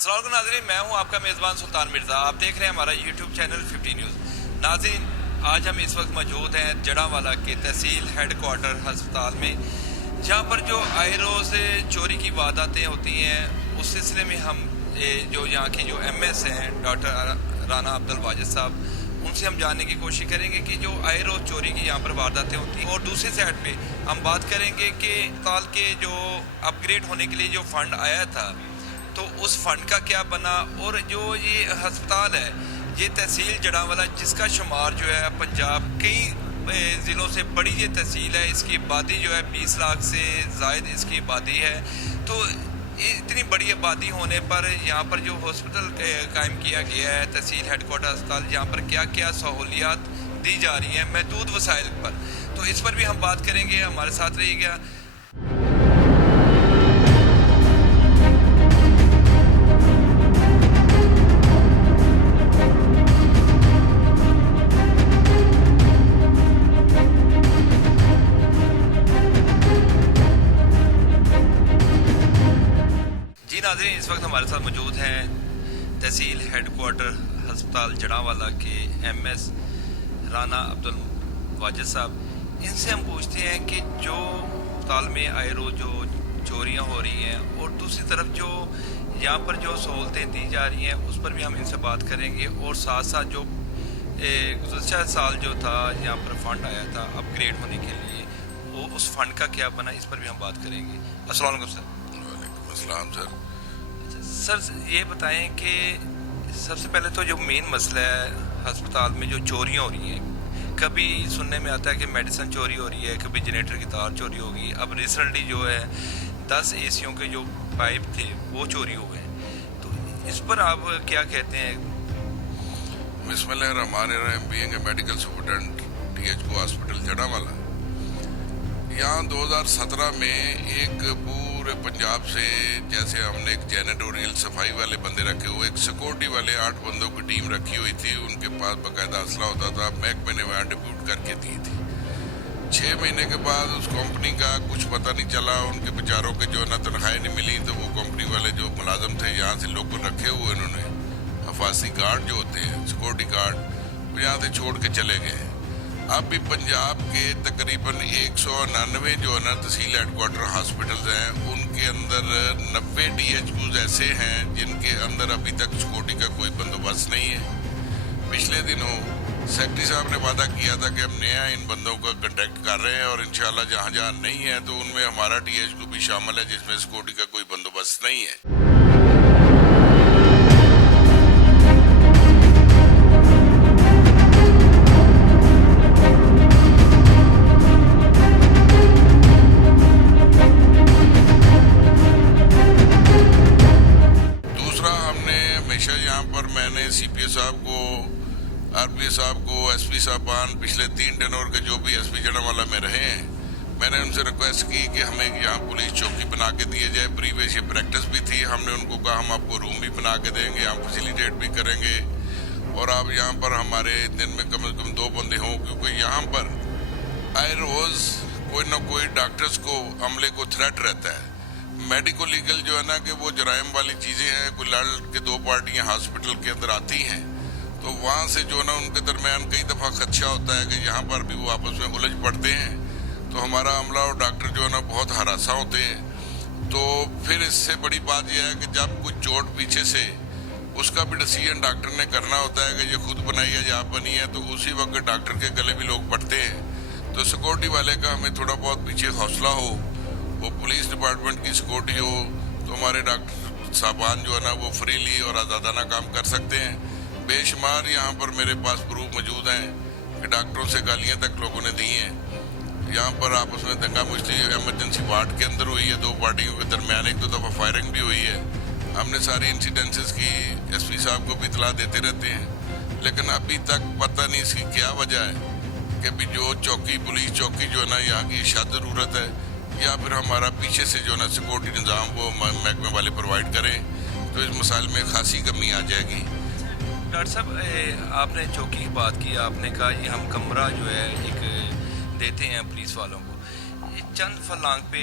अस्सलाम वालेकुम नाज़रीन, मैं हूं आपका मेज़बान सुल्तान मिर्ज़ा। आप देख रहे हैं हमारा यूट्यूब चैनल 50 न्यूज़। नाज़रीन, आज हम इस वक्त मौजूद हैं जड़ांवाला के तहसील हेड क्वार्टर हस्पताल में, जहां पर जो आए रोज़ चोरी की वारदातें होती हैं उस सिलसिले में हम जो यहाँ के जो MS हैं डॉक्टर राना अब्दुल वाजिद साहब, उनसे हम जानने की कोशिश करेंगे कि जो आए रोज़ चोरी की यहाँ पर वारदातें होती हैं, और दूसरी साइड पे हम बात करेंगे कि अस्पताल के जो अपग्रेड होने के लिए जो फ़ंड आया था तो उस फंड का क्या बना, और जो ये अस्पताल है ये तहसील जड़ांवाला जिसका शुमार जो है पंजाब कई ज़िलों से बड़ी ये तहसील है, इसकी आबादी जो है 20 लाख से ज़ायद इसकी आबादी है। तो इतनी बड़ी आबादी होने पर यहाँ पर जो हॉस्पिटल कायम किया गया है तहसील हेड क्वार्टर अस्पताल, यहाँ पर क्या क्या सहूलियात दी जा रही हैं महदूद वसाइल पर, तो इस पर भी हम बात करेंगे। हमारे साथ रहिएगा। नाज़रीन, इस वक्त हमारे साथ मौजूद हैं तहसील हेड क्वार्टर हस्पताल जड़ांवाला के MS राना अब्दुल वाजिद साहब। इनसे हम पूछते हैं कि जो अस्पताल में आए रोज़ जो चोरियां हो रही हैं और दूसरी तरफ जो यहाँ पर जो सहूलतें दी जा रही हैं उस पर भी हम इनसे बात करेंगे, और साथ साथ जो गुज़श्ता साल जो था यहाँ पर फ़ंड आया था अपग्रेड होने के लिए, वो उस फ़ंड का क्या बना, इस पर भी हम बात करेंगे। अस्सलाम वालेकुम सर। वालेकुम अस्सलाम सर। सर ये बताएं कि सबसे पहले तो जो मेन मसला है अस्पताल में जो चोरियां हो रही हैं, कभी सुनने में आता है कि मेडिसिन चोरी हो रही है, कभी जनरेटर की तार चोरी होगी, अब रिसेंटली जो है 10 ACOं के जो पाइप थे वो चोरी हो गए, तो इस पर आप क्या कहते हैं? बिस्मिल्लाहिर्रहमानिर्रहीम। Being a medical superintendent THQ hospital Jaranwala, यहाँ 2017 में एक पूरे पंजाब से जैसे हमने एक जैनेटोरियल सफाई वाले बंदे रखे हुए, एक सिक्योरिटी वाले 8 बंदों की टीम रखी हुई थी, उनके पास बाकायदा असला होता था, महकमे ने वहाँ डिप्यूट करके दी थी। 6 महीने के बाद उस कंपनी का कुछ पता नहीं चला, उनके बेचारों के जो है ना तनख्वाहें नहीं मिली, तो वो कंपनी वाले जो मुलाजम थे यहाँ से लोग रखे हुए उन्होंने हफाजी गार्ड जो होते हैं सिक्योरिटी गार्ड, वो यहाँ से छोड़ के चले गए। अब भी पंजाब के तकरीबन 199 जो है ना तहसील हेड क्वार्टर हॉस्पिटल्स हैं, उनके अंदर 90 DHQs ऐसे हैं जिनके अंदर अभी तक सिक्योरिटी का कोई बंदोबस्त नहीं है। पिछले दिनों सेक्रेटरी साहब ने वादा किया था कि हम नया इन बंदों का कंटेक्ट कर रहे हैं, और इंशाल्लाह जहाँ जहाँ नहीं है तो उनमें हमारा DHQ भी शामिल है जिसमें सिक्योरिटी का कोई बंदोबस्त नहीं है। CPA साहब को, RPA साहब को, SP साहबान, पिछले 3 टेनोर के जो भी SP जड़ांवाला में रहे हैं, मैंने उनसे रिक्वेस्ट की कि हमें यहाँ पुलिस चौकी बना के दिए जाए। प्रीवियस ये प्रैक्टिस भी थी, हमने उनको कहा हम आपको रूम भी बना के देंगे, हम फैसिलिटेट भी करेंगे, और आप यहाँ पर हमारे दिन में कम से कम 2 बंदे हों, क्योंकि यहाँ पर आए रोज़ कोई ना कोई डॉक्टर्स को अमले को थ्रेट रहता है। मेडिको लीगल जो है ना कि वो जराइम वाली चीज़ें हैं, कोई लड़ के 2 पार्टियां हॉस्पिटल के अंदर आती हैं, तो वहाँ से जो है ना उनके दरमियान कई दफ़ा खदशा होता है कि यहाँ पर भी वो आपस में उलझ पड़ते हैं, तो हमारा अमला और डॉक्टर जो है ना बहुत हरासा होते हैं। तो फिर इससे बड़ी बात यह है कि जब कुछ चोट पीछे से, उसका भी डिसीजन डॉक्टर ने करना होता है कि ये खुद बनाई है या आप बनी है, तो उसी वक्त डॉक्टर के गले भी लोग पड़ते हैं। तो सिक्योरिटी वाले का हमें थोड़ा बहुत पीछे हौसला हो, वो पुलिस डिपार्टमेंट की सिक्योरिटी हो, तो हमारे डॉक्टर साहबान जो है ना वो फ्रीली और आज़ादाना काम कर सकते हैं। बेशुमार यहाँ पर मेरे पास प्रूफ मौजूद हैं कि डॉक्टरों से गालियाँ तक लोगों ने दी हैं। यहाँ पर आपस में दंगा मुश्ती एमरजेंसी वार्ड के अंदर हुई है, 2 पार्टियों के दरमियान 1-2 दफ़ा फायरिंग भी हुई है। हमने सारी इंसिडेंसेस की SP साहब को भी इतला देते रहते हैं, लेकिन अभी तक पता नहीं इसकी क्या वजह है कि भी जो चौकी पुलिस चौकी जो है ना यहाँ की शायद ज़रूरत है, या फिर हमारा पीछे से जो ना सिक्योरिटी निज़ाम वो महकमे वाले प्रोवाइड करें, तो इस मसाइल में खासी कमी आ जाएगी। डॉक्टर साहब, आपने चौकी की बात की, आपने कहा ये हम कमरा जो है एक देते हैं पुलिस वालों को, चंद फलांग पे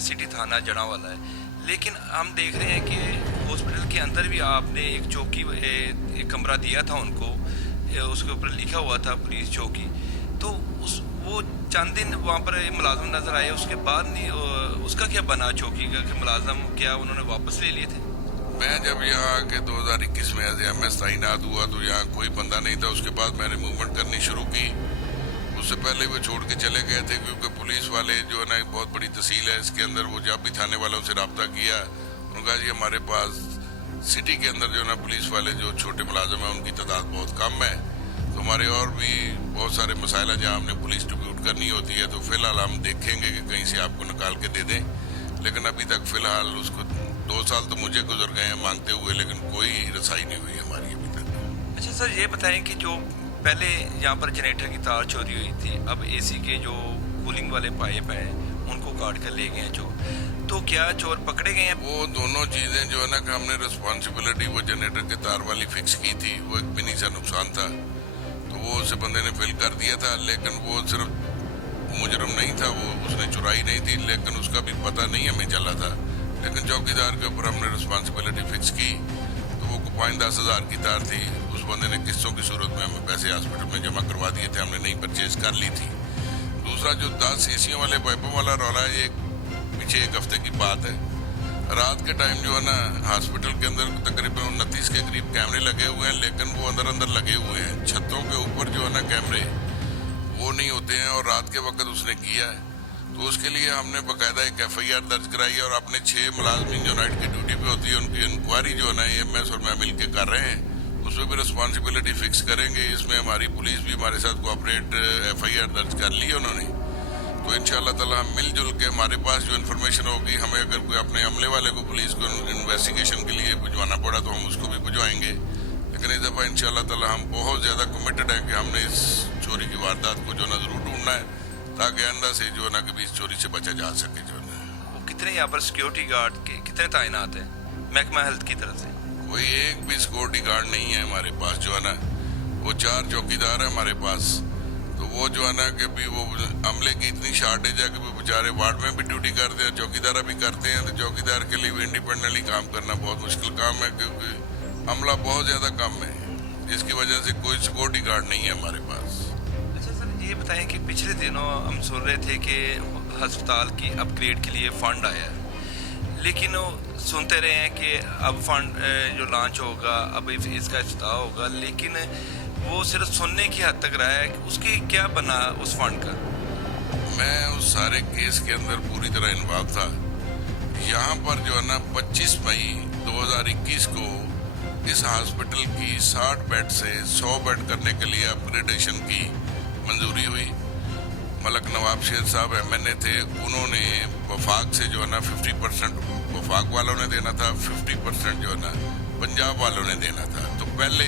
सिटी थाना जड़ांवाला है, लेकिन हम देख रहे हैं कि हॉस्पिटल के अंदर भी आपने एक चौकी एक कमरा दिया था उनको, उसके ऊपर लिखा हुआ था पुलिस चौकी, तो वो चंद दिन वहाँ पर मुलाजम नज़र आए, उसके बाद नहीं उसका क्या बना चौकी का कि मुलाजम क्या उन्होंने वापस ले लिए थे? मैं जब यहाँ आके 2021 में एज एम एस तैनात हुआ तो यहाँ कोई बंदा नहीं था। उसके बाद मैंने मूवमेंट करनी शुरू की। उससे पहले वो छोड़ के चले गए थे क्योंकि पुलिस वाले जो है ना, बहुत बड़ी तहसील है, इसके अंदर वो जब भी थाने वालों से रब्ता किया, उन्होंने कहा जी हमारे पास सिटी के अंदर जो है ना पुलिस वाले जो छोटे मुलाजम हैं उनकी तादाद बहुत कम है, तो हमारे और भी बहुत सारे मसाइल हैं जहाँ हमने पुलिस डिस्ट्रीब्यूट करनी होती है, तो फिलहाल हम देखेंगे कि कहीं से आपको निकाल के दे दें। लेकिन अभी तक फिलहाल उसको 2 साल तो मुझे गुजर गए हैं मांगते हुए, लेकिन कोई रसाई नहीं हुई हमारी अभी तक। अच्छा सर, ये बताएं कि जो पहले यहाँ पर जनरेटर की तार चोरी हुई थी, अब एसी के जो कूलिंग वाले पाइप हैं उनको काट कर ले गए हैं चोर, तो क्या चोर पकड़े गए हैं? वो दोनों चीज़ें जो है ना कि हमने रिस्पॉन्सिबिलिटी वो जनरेटर के तार वाली फिक्स की थी, वो एक मिनी सा नुकसान था, तो वो उस बंदे ने बिल कर दिया था, लेकिन वो सिर्फ मुजरम नहीं था, वो उसने चुराई नहीं थी, लेकिन उसका भी पता नहीं हमें चला था। लेकिन चौकीदार के ऊपर हमने रिस्पॉन्सिबिलिटी फिक्स की, तो वो 5-10 हज़ार की तार थी, उस बंदे ने किस्तों की सूरत में हमें पैसे हॉस्पिटल में जमा करवा दिए थे, हमने नई परचेज कर ली थी। दूसरा जो 10 एसियों वाले पाइपों वाला रौला है, ये पीछे 1 हफ्ते की बात है। रात के टाइम जो है ना हॉस्पिटल के अंदर तकरीबन 29 के करीब कैमरे लगे हुए हैं, लेकिन वो अंदर अंदर लगे हुए हैं, छतों के ऊपर जो है ना कैमरे वो नहीं होते हैं, और रात के वक्त उसने किया है, तो उसके लिए हमने बाकायदा एक FIR दर्ज कराई और अपने 6 मुलाजमीन जो नाइट की ड्यूटी पे होती है उनकी इंक्वायरी जो है ना AMS और मैं मिल के कर रहे हैं, उसमें भी रिस्पॉन्सिबिलिटी फिक्स करेंगे। इसमें हमारी पुलिस भी हमारे साथ कोऑपरेट FIR दर्ज कर ली है उन्होंने, तो इंशाअल्लाह ताला हम मिलजुल के हमारे पास जो इन्फॉर्मेशन होगी, हमें अगर कोई अपने अमले वाले को पुलिस को इन्वेस्टिगेशन के लिए भिजवाना पड़ा तो हम उसको भी भिजवाएंगे। लेकिन इस दफ़ा इंशाअल्लाह ताला हम बहुत ज़्यादा कमिटेड हैं कि हमने इस चोरी की वारदात को जो ना ज़रूर ढूंढना है, ताकि आइंदा से जो ना कभी इस चोरी से बचा जा सके। जो ना वो कितने यहाँ पर सिक्योरिटी गार्ड के कितने तैनात हैं महकमा हेल्थ की तरफ से? कोई एक भी सिक्योरिटी गार्ड नहीं है हमारे पास, जो है ना वो 4 चौकीदार है हमारे पास, तो वो जो है ना कि भी वो अमले की इतनी शार्टेज है कि वो बेचारे वार्ड में भी ड्यूटी करते हैं, चौकीदार भी करते हैं, तो चौकीदार के लिए भी इंडिपेंडेंटली काम करना बहुत मुश्किल काम है, क्योंकि अमला बहुत ज़्यादा कम है, जिसकी वजह से कोई सिक्योरिटी गार्ड नहीं है हमारे पास। अच्छा सर, ये बताएं कि पिछले दिनों हम सुन रहे थे कि अस्पताल की अपग्रेड के लिए फ़ंड आया, लेकिन सुनते रहे हैं कि अब फंड जो लॉन्च होगा, अब इसका इफ्तिताह होगा, लेकिन वो सिर्फ सुनने की हद तक रहा है। उसकी क्या बना उस फंड का? मैं उस सारे केस के अंदर पूरी तरह इन्वॉल्व था। यहाँ पर जो है ना 25 मई 2021 को इस हॉस्पिटल की 60 बेड से 100 बेड करने के लिए अपग्रेडेशन की मंजूरी हुई। मलक नवाब शेर साहब MNA थे, उन्होंने वफाक से जो है ना 50% वफाक वालों ने देना था, 50% जो है ना पंजाब वालों ने देना था। तो पहले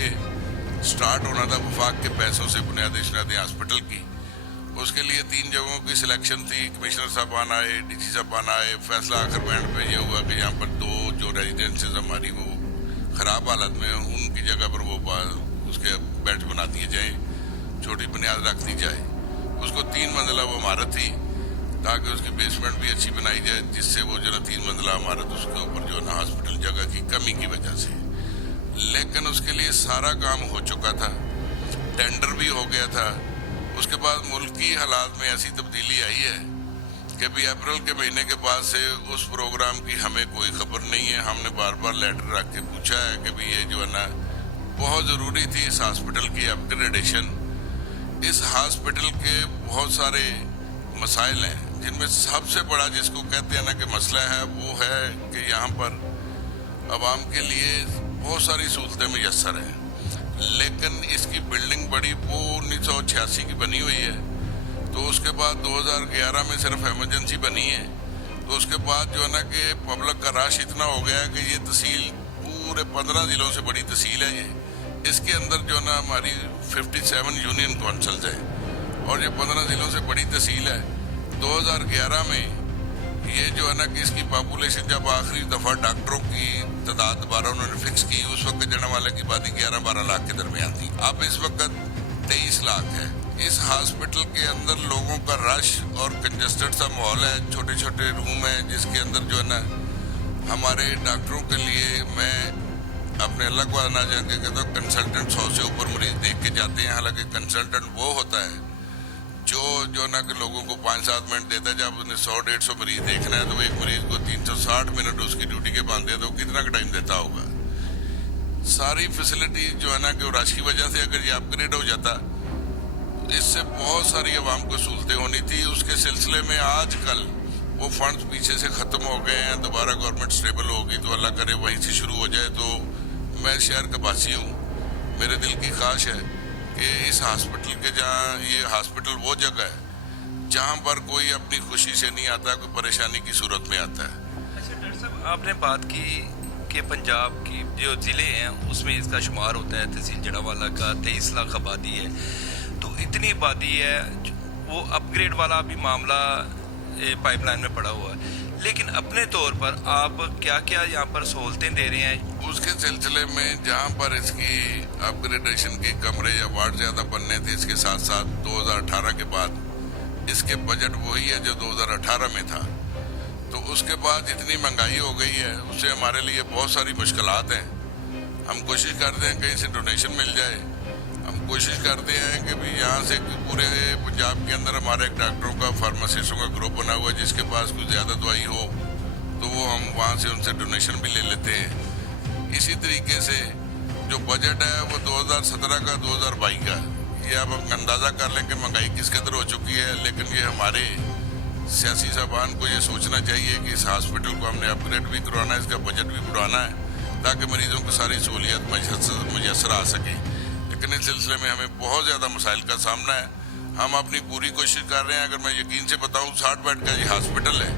स्टार्ट होना था वफाक के पैसों से बुनियादी शनादी हॉस्पिटल की, उसके लिए 3 जगहों की सिलेक्शन थी। कमिश्नर साहबान आए, DC साहबान आए, फैसला आखिर बैंड पे ये हुआ कि यहाँ पर 2 जो रेजिडेंसीज हमारी वो ख़राब हालत में, उनकी जगह पर वो उसके बेड बना दिए जाए, छोटी बुनियाद रख दी जाए। उसको 3 मंजिला वो इमारत थी, ताकि उसकी बेसमेंट भी अच्छी बनाई जाए, जिससे वो जो ना 3 मंजिला इमारत उसके ऊपर जो ना हॉस्पिटल जगह की कमी की वजह से, लेकिन उसके लिए सारा काम हो चुका था, टेंडर भी हो गया था। उसके बाद मुल्की हालात में ऐसी तब्दीली आई है कि भी अप्रैल के महीने के बाद से उस प्रोग्राम की हमें कोई खबर नहीं है। हमने बार बार लेटर रख के पूछा है कि भी ये जो है ना बहुत ज़रूरी थी इस हॉस्पिटल की अपग्रेडेशन। इस हॉस्पिटल के बहुत सारे मसाइल हैं, जिनमें सबसे बड़ा जिसको कहते हैं ना कि मसला है, वो है कि यहाँ पर आवाम के लिए बहुत सारी सहूलतें मुयस्सर हैं, लेकिन इसकी बिल्डिंग बड़ी वो 1986 की बनी हुई है, तो उसके बाद 2011 में सिर्फ इमरजेंसी बनी है। तो उसके बाद जो है ना कि पब्लिक का रश इतना हो गया है कि ये तहसील पूरे 15 ज़िलों से बड़ी तहसील है। ये इसके अंदर जो है ना हमारी 57 यूनियन काउंसिल्स है, और ये 15 ज़िलों से बड़ी तहसील है। 2011 में ये जो है ना कि इसकी पॉपुलेशन जब आखिरी दफ़ा डॉक्टरों की तादाद दोबारा उन्होंने फिक्स की, उस वक्त जनने वाले की आबादी 11-12 लाख के दरमियान थी। अब इस वक्त 23 लाख है। इस हॉस्पिटल के अंदर लोगों का रश और कंजस्टेड सा माहौल है, छोटे छोटे रूम हैं जिसके अंदर जो है ना हमारे डॉक्टरों के लिए मैं अपने अल्लाह को ना जान के कहता हूँ, कंसल्टेंट 100 से ऊपर मरीज देख के जाते हैं। हालांकि कंसल्टेंट वो होता है जो ना कि लोगों को 5-7 मिनट देता है। जब उन्हें 100-150 मरीज देखना है तो एक मरीज को 360 मिनट उसकी ड्यूटी के बांधे तो कितना का टाइम देता होगा। सारी फैसिलिटी जो है ना कि रश की वजह से अगर ये अपग्रेड हो जाता, इससे बहुत सारी आवाम को सहूलतें होनी थी। उसके सिलसिले में आजकल वो फंड्स पीछे से ख़त्म हो गए हैं। दोबारा गवर्नमेंट स्टेबल होगी तो अल्लाह करे वहीं से शुरू हो जाए। तो मैं शहर का वासी हूँ, मेरे दिल की ख्वाहिश है कि इस हॉस्पिटल के जहाँ ये हॉस्पिटल वो जगह है जहाँ पर कोई अपनी खुशी से नहीं आता, कोई परेशानी की सूरत में आता है। अच्छा डॉक्टर साहब, आपने बात की कि पंजाब की जो ज़िले हैं उसमें इसका शुमार होता है। तहसील जड़ावाला का 23 लाख आबादी है, तो इतनी आबादी है, वो अपग्रेड वाला भी मामला पाइपलाइन में पड़ा हुआ है। लेकिन अपने तौर पर आप क्या क्या यहाँ पर सहूलतें दे रहे हैं? उसके सिलसिले में जहाँ पर इसकी अपग्रेडेशन की कमरे या वार्ड ज़्यादा बनने थे, इसके साथ साथ 2018 के बाद इसके बजट वही है जो 2018 में था। तो उसके बाद इतनी महंगाई हो गई है, उससे हमारे लिए बहुत सारी मुश्किलात हैं। हम कोशिश करते हैं कहीं से डोनेशन मिल जाए। हम कोशिश करते हैं कि भी यहाँ से पूरे पंजाब के अंदर हमारे एक डॉक्टरों का, फार्मासिस्टों का ग्रुप बना हुआ है, जिसके पास कुछ ज़्यादा दवाई हो तो वो हम वहाँ से उनसे डोनेशन भी ले लेते हैं। इसी तरीके से जो बजट है वो 2017 का 2022 का, ये आप अंदाज़ा कर लें कि महंगाई किस कदर हो चुकी है। लेकिन ये हमारे सियासी साहबान को ये सोचना चाहिए कि इस हॉस्पिटल को हमने अपग्रेड भी करवाना है, इसका बजट भी बढ़ाना है ताकि मरीज़ों को सारी सहूलियत मुयसर आ सके। लेकिन इस सिलसिले में हमें बहुत ज़्यादा मसाइल का सामना है। हम अपनी पूरी कोशिश कर रहे हैं। अगर मैं यकीन से बताऊं, 60 बेड का ये हॉस्पिटल है,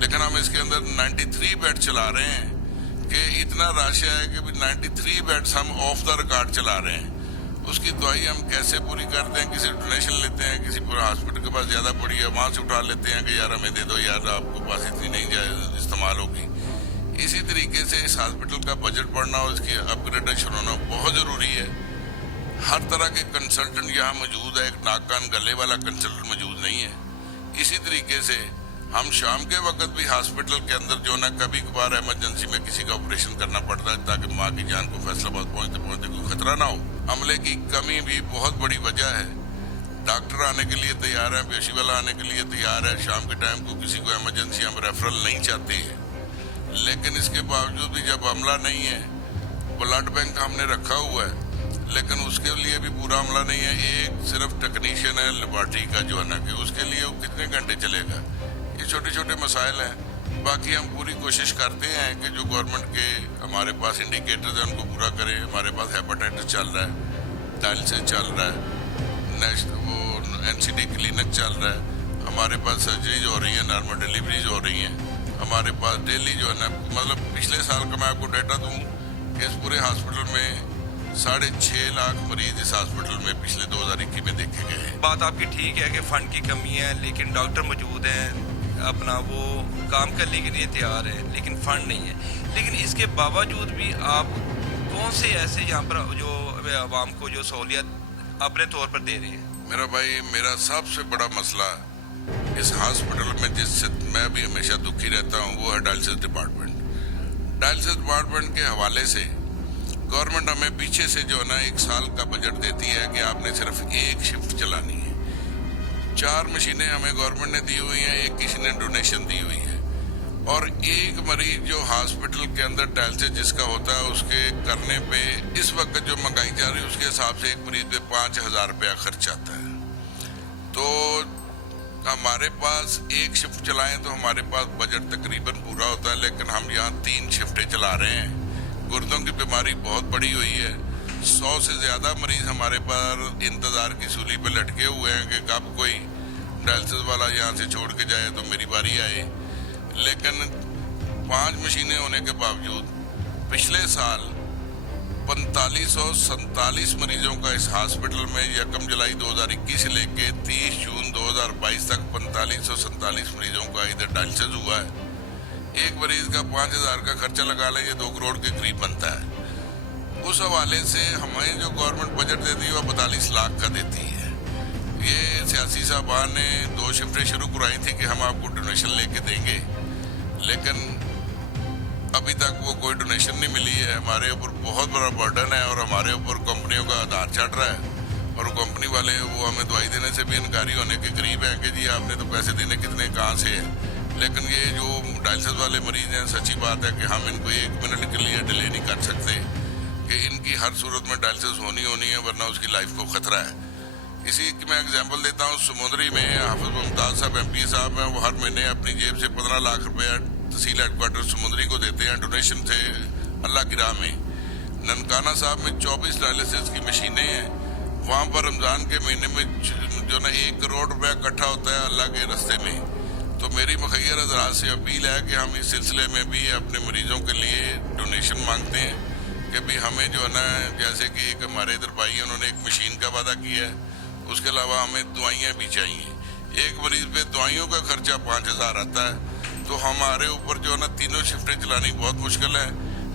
लेकिन हम इसके अंदर 93 बेड चला रहे हैं कि इतना रश है कि 93 बेड्स हम ऑफ द रिकॉर्ड चला रहे हैं। उसकी दवाई हम कैसे पूरी करते हैं? किसी डोनेशन लेते हैं, किसी पूरा हॉस्पिटल के पास ज़्यादा पड़ी है, वहाँ से उठा लेते हैं कि यार हमें दे दो, यार आपके पास इतनी नहीं इस्तेमाल होगी। इसी तरीके से इस हॉस्पिटल का बजट बढ़ना और इसकी अपग्रेडेशन होना बहुत ज़रूरी है। हर तरह के कंसल्टेंट यहाँ मौजूद है, एक नाक कान गले वाला कंसल्टेंट मौजूद नहीं है। इसी तरीके से हम शाम के वक्त भी हॉस्पिटल के अंदर जो ना कभी कभार इमरजेंसी में किसी का ऑपरेशन करना पड़ता है ताकि माँ की जान को फैसलाबाद पहुँचते पहुँचते कोई खतरा ना हो। अमले की कमी भी बहुत बड़ी वजह है। डॉक्टर आने के लिए तैयार है, पेशी वाला आने के लिए तैयार है, शाम के टाइम को किसी को इमरजेंसी हम रेफरल नहीं चाहते हैं। लेकिन इसके बावजूद भी जब अमला नहीं है, ब्लड बैंक हमने रखा हुआ है लेकिन उसके लिए भी पूरा अमला नहीं है। एक सिर्फ टेक्नीशियन है लेबॉर्ट्री का जो है ना कि उसके लिए वो कितने घंटे चलेगा। ये छोटे छोटे मसाइल हैं। बाकी हम पूरी कोशिश करते हैं कि जो गवर्नमेंट के हमारे पास इंडिकेटर्स हैं उनको पूरा करें। हमारे पास हेपेटाइटिस चल रहा है, डायलिसिस चल रहा है, वो NCD क्लिनिक चल रहा है, हमारे पास सर्जरीज हो रही हैं, नॉर्मल डिलीवरीज हो रही हैं। हमारे पास डेली जो है ना, मतलब पिछले साल का मैं आपको डाटा दूँ कि इस पूरे हॉस्पिटल में 6.5 लाख मरीज इस हॉस्पिटल में पिछले 2021 में देखे गए हैं। बात आपकी ठीक है कि फंड की कमी है, लेकिन डॉक्टर मौजूद हैं, अपना वो काम करने के लिए तैयार है, लेकिन फंड नहीं है। लेकिन इसके बावजूद भी आप कौन से ऐसे यहाँ पर जो आवाम को जो सहूलियत अपने तौर पर दे रहे हैं? मेरा भाई, मेरा सबसे बड़ा मसला इस हॉस्पिटल में जिससे मैं भी हमेशा दुखी रहता हूँ वो है डायलिसिस डिपार्टमेंट। डायलिसिस डिपार्टमेंट के हवाले से गवर्नमेंट हमें पीछे से जो है ना 1 साल का बजट देती है कि आपने सिर्फ एक शिफ्ट चलानी है। 4 मशीनें हमें गवर्नमेंट ने दी हुई हैं, एक किसी ने डोनेशन दी हुई है, और एक मरीज जो हॉस्पिटल के अंदर डायलिसिस जिसका होता है उसके करने पे इस वक्त जो महंगाई जा रही है उसके हिसाब से एक मरीज पे 5,000 रुपया खर्च आता है। तो हमारे पास एक शिफ्ट चलाएं तो हमारे पास बजट तकरीबन पूरा होता है, लेकिन हम यहाँ 3 शिफ्टें चला रहे हैं। गुर्दों की बीमारी बहुत बड़ी हुई है। 100 से ज़्यादा मरीज हमारे पास इंतज़ार की सूली पे लटके हुए हैं कि कब कोई डायलिसिस वाला यहाँ से छोड़ के जाए तो मेरी बारी आए। लेकिन 5 मशीनें होने के बावजूद पिछले साल 4547 मरीजों का इस हॉस्पिटल में 1 जुलाई 2021 से लेके 30 जून 2022 तक 4547 मरीजों का इधर डायलिसिस हुआ है। एक मरीज का 5,000 का खर्चा लगा लें, ये 2 करोड़ के करीब बनता है। उस हवाले से हमें जो गवर्नमेंट बजट देती है वो 42 लाख का देती है। ये सियासी साहबान ने 2 शिफ्टें शुरू कराई थी कि हम आपको डोनेशन लेके देंगे, लेकिन अभी तक वो कोई डोनेशन नहीं मिली है। हमारे ऊपर बहुत बड़ा बर्डन है और हमारे ऊपर कंपनियों का आधार चढ़ रहा है और कंपनी वाले वो हमें दवाई देने से भी इनकारी होने के करीब है कि जी आपने तो पैसे देने कितने कहाँ से हैं। लेकिन ये जो डायलिसिस वाले मरीज हैं, सच्ची बात है कि हम इनको 1 मिनट के लिए डिले नहीं कर सकते कि इनकी हर सूरत में डायलिसिस होनी है, वरना उसकी लाइफ को खतरा है। इसी की मैं एग्जांपल देता हूँ। समुद्री में हाफिज मुमताज साहब MP साहब हैं, वो हर महीने अपनी जेब से 15 लाख रुपया तहसील हेडक्वार्टर समुद्री को देते हैं डोनेशन से अल्लाह की राह में। ननकाना साहब में 24 डायलिसिस की मशीनें हैं। वहाँ पर रमज़ान के महीने में जो ना 1 करोड़ रुपया इकट्ठा होता है अल्लाह के रास्ते में। तो मेरी मुखैर हज़रात से अपील है कि हम इस सिलसिले में भी अपने मरीजों के लिए डोनेशन मांगते हैं कि भी हमें जो है ना, जैसे कि एक हमारे इधर भाई हैं, उन्होंने एक मशीन का वादा किया है, उसके अलावा हमें दवाइयाँ भी चाहिए। एक मरीज पे दवाइयों का खर्चा 5000 आता है। तो हमारे ऊपर जो है ना तीनों शिफ्टें चलानी बहुत मुश्किल है,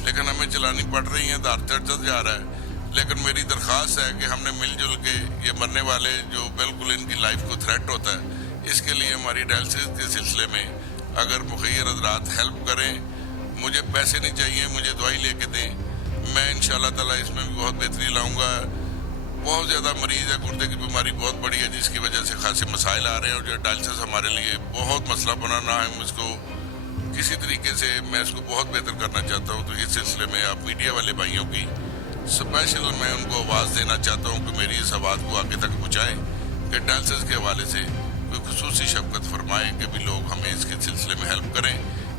लेकिन हमें चलानी पड़ रही हैं, दार चढ़ जा रहा है। लेकिन मेरी दरख्वास्त है कि हमने मिलजुल के ये मरने वाले जो बिल्कुल इनकी लाइफ को थ्रेट होता है, इसके लिए हमारी डायलिसिस के सिलसिले में अगर मुखैर हज़रात हेल्प करें। मुझे पैसे नहीं चाहिए, मुझे दवाई लेके दें, मैं इंशाल्लाह ताला इसमें भी बहुत बेहतरी लाऊंगा। बहुत ज़्यादा मरीज़ है, गुर्दे की बीमारी बहुत बड़ी है, जिसकी वजह से खासे मसाइल आ रहे हैं और जो डायलिसिस हमारे लिए बहुत मसला बनाना है। मुझको किसी तरीके से मैं इसको बहुत बेहतर करना चाहता हूँ। तो इस सिलसिले में आप मीडिया वाले भाइयों की स्पेशल मैं उनको आवाज़ देना चाहता हूँ कि मेरी इस आवाज़ को आगे तक पहुँचाएँ कि डायलिसिस के हवाले से कोई खुसूसी शफ़क़त फरमाएँ कि भी लोग हमें इसके सिलसिले में हेल्प करें,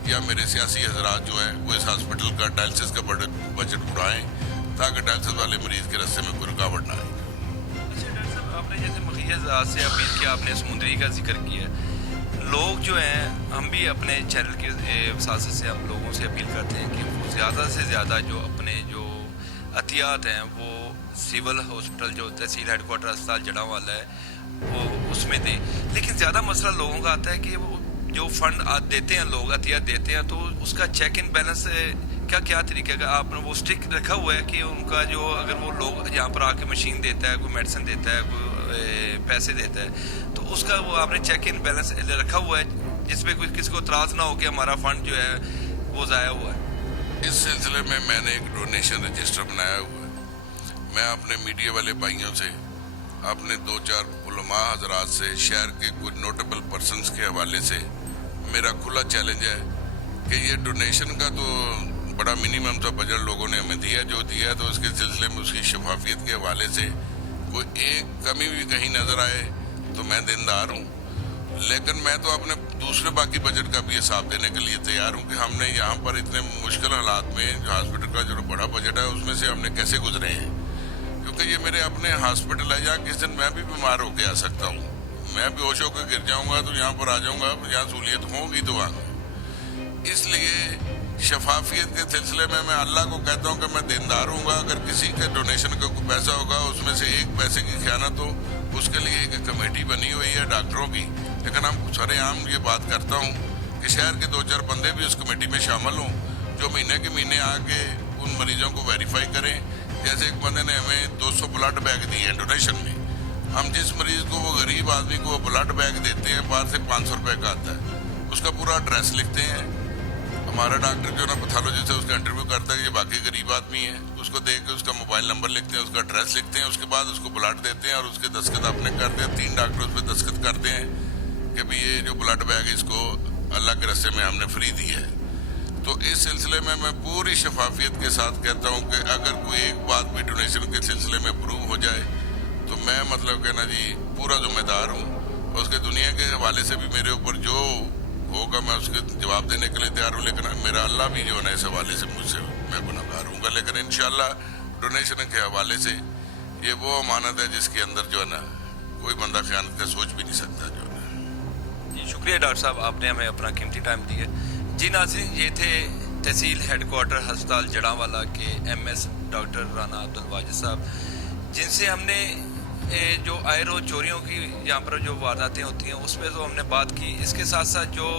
या मेरे सियासी हज़रात जो है वो इस हॉस्पिटल का डायलिसिस का बजट बढ़ाएँ ताकि डायलिसिस वाले मरीज़ के रास्ते में कोई रुकावट ना आए। अच्छा डॉक्टर साहब, आपने जैसे मुखैर हज़रात से अपील किया, आपने समुद्री का जिक्र किया, लोग जो हैं, हम भी अपने चैनल के वसासत से हम लोगों से अपील करते हैं कि वो ज़्यादा से ज़्यादा जो अपने जो अतियात हैं वो सिविल हॉस्पिटल जो तहसील हेडक्वार्टर अस्पताल जड़ांवाला है वो उसमें दें। लेकिन ज़्यादा मसला लोगों का आता है कि वो जो फंड देते हैं, लोग अतियात देते हैं, तो उसका चेक इन बैलेंस क्या तरीके का आपने वो स्ट्रिक रखा हुआ है कि उनका जो अगर वो लोग यहाँ पर आके मशीन देता है, कोई मेडिसिन देता है, कोई पैसे देता है, तो उसका वो आपने चेक इन बैलेंस रखा हुआ है जिसमें कोई किसी को एतराज़ ना हो कि हमारा फंड जो है वो ज़ाया हुआ है? इस सिलसिले में मैंने एक डोनेशन रजिस्टर बनाया हुआ है। मैं अपने मीडिया वाले भाइयों से, अपने 2-4 उलमा हजरात से, शहर के कुछ नोटेबल पर्सनस के हवाले से मेरा खुला चैलेंज है कि ये डोनेशन का तो बड़ा मिनिमम सा बजट लोगों ने हमें दिया, जो दिया तो उसके सिलसिले में उसकी शफाफियत के हवाले से कोई एक कमी भी कहीं नज़र आए तो मैं देनदार हूँ। लेकिन मैं तो अपने दूसरे बाकी बजट का भी हिसाब देने के लिए तैयार हूँ कि हमने यहाँ पर इतने मुश्किल हालात में जो हॉस्पिटल का जो बड़ा बजट है उसमें से हमने कैसे गुजरे हैं, क्योंकि ये मेरे अपने हॉस्पिटल है। यहाँ किस दिन मैं भी बीमार होकर आ सकता हूँ, मैं बेहोश होकर गिर जाऊँगा तो यहाँ पर आ जाऊँगा, यहाँ सहूलियत होगी तो आऊँगा। इसलिए शफाफियत के सिलसिले में मैं अल्लाह को कहता हूँ कि मैं देनदार हूँगा। अगर किसी के डोनेशन का कोई पैसा होगा उसमें से एक पैसे की खयानत हो, उसके लिए एक कमेटी बनी हुई है डॉक्टरों की। लेकिन हम सरेआम ये बात करता हूँ कि शहर के 2-4 बंदे भी उस कमेटी में शामिल हों, जो महीने के महीने आके उन मरीजों को वेरीफाई करें। जैसे एक बंदे ने हमें 200 ब्लड बैग दिए हैं डोनेशन में। हम जिस मरीज को, वो गरीब आदमी को वो ब्लड बैग देते हैं, बाहर से 500 रुपये का आता है, उसका पूरा एड्रेस लिखते हैं। हमारा डॉक्टर जो ना पैथोलॉजिस्ट है उसका इंटरव्यू करता है कि ये बाकी गरीब आदमी है, उसको देख के उसका मोबाइल नंबर लिखते हैं, उसका एड्रेस लिखते हैं, उसके बाद उसको ब्लड देते हैं और उसके दस्तखत अपने करते हैं। 3 डॉक्टर उस पर दस्तखत करते हैं कि भाई ये जो ब्लड बैग इसको अल्लाह के रास्ते में हमने फ्री दिया है। तो इस सिलसिले में मैं पूरी शफाफियत के साथ कहता हूँ कि अगर कोई एक बात भी डोनेशन के सिलसिले में प्रूव हो जाए तो मैं मतलब कहना जी पूरा जिम्मेदार हूँ। उसके दुनिया के हवाले से भी मेरे ऊपर जो होगा मैं उसके जवाब देने के लिए तैयार हूँ, लेकिन मेरा अल्लाह भी जो है ना इस हवाले से मुझसे मैं गुनहगार हूँगा। लेकिन इंशाल्लाह डोनेशन के हवाले से ये वो अमानत है जिसके अंदर जो है ना कोई बंदा खयानत का सोच भी नहीं सकता जो है। जी शुक्रिया डॉक्टर साहब, आपने हमें अपना कीमती टाइम दिया। जी नाज़रीन, ये थे तहसील हेडक्वार्टर अस्पताल जड़ांवाला के MS डॉक्टर राना अब्दुल वाजिद साहब, जिनसे हमने जो आयरो चोरियों की यहाँ पर जो वारदातें होती हैं उस पर तो हमने बात की। इसके साथ साथ जो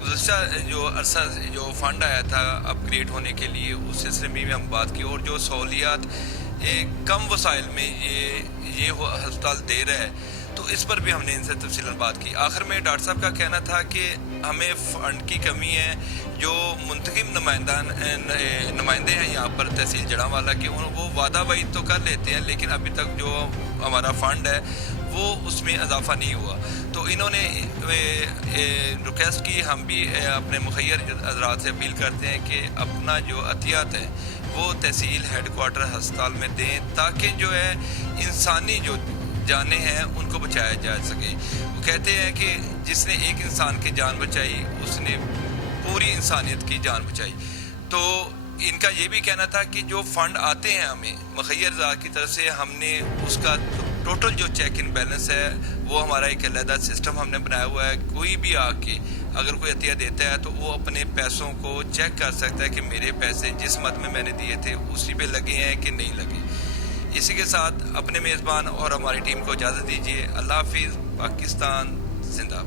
गुज़श्ता जो अरसा जो फ़ंड आया था अपग्रेड होने के लिए उस सिलसिले में भी हम बात की, और जो सहूलियात कम वसाइल में ये अस्पताल दे रहा है, तो اس پر بھی ہم نے ان سے تفصیلاً بات کی. آخر میں ڈاکٹر صاحب کا کہنا تھا کہ ہمیں فنڈ کی کمی ہے. جو منتخب نمائندے ہیں یہاں پر تحصیل جڑاں کے وہ وعدہ وعید تو کر لیتے ہیں لیکن ابھی تک جو ہمارا فنڈ ہے وہ اس میں اضافہ نہیں ہوا. تو انہوں نے ریکویسٹ کی. ہم بھی اپنے مخیر حضرات سے اپیل کرتے ہیں کہ اپنا جو عطیات ہے وہ تحصیل ہیڈ کوارٹر ہسپتال میں دیں تاکہ جو ہے انسانی جو جانیں ہیں ان کو بچایا جا سکے. وہ کہتے ہیں کہ جس نے ایک انسان کی جان بچائی اس نے پوری انسانیت کی جان بچائی. تو ان کا یہ بھی کہنا تھا کہ جو فنڈ آتے ہیں ہمیں مخیر ذات کی طرف سے ہم نے اس کا ٹوٹل جو چیک ان بیلنس ہے وہ ہمارا ایک علیحدہ سسٹم ہم نے بنایا ہوا ہے. کوئی بھی آ کے اگر کوئی عطیہ دیتا ہے تو وہ اپنے پیسوں کو چیک کر سکتا ہے کہ میرے پیسے جس مد میں نے دیے تھے اسی پہ لگے ہیں کہ نہیں لگے. اسی کے ساتھ اپنے میزبان اور ہماری ٹیم کو اجازت دیجیے. اللہ حافظ. پاکستان زندہ باد.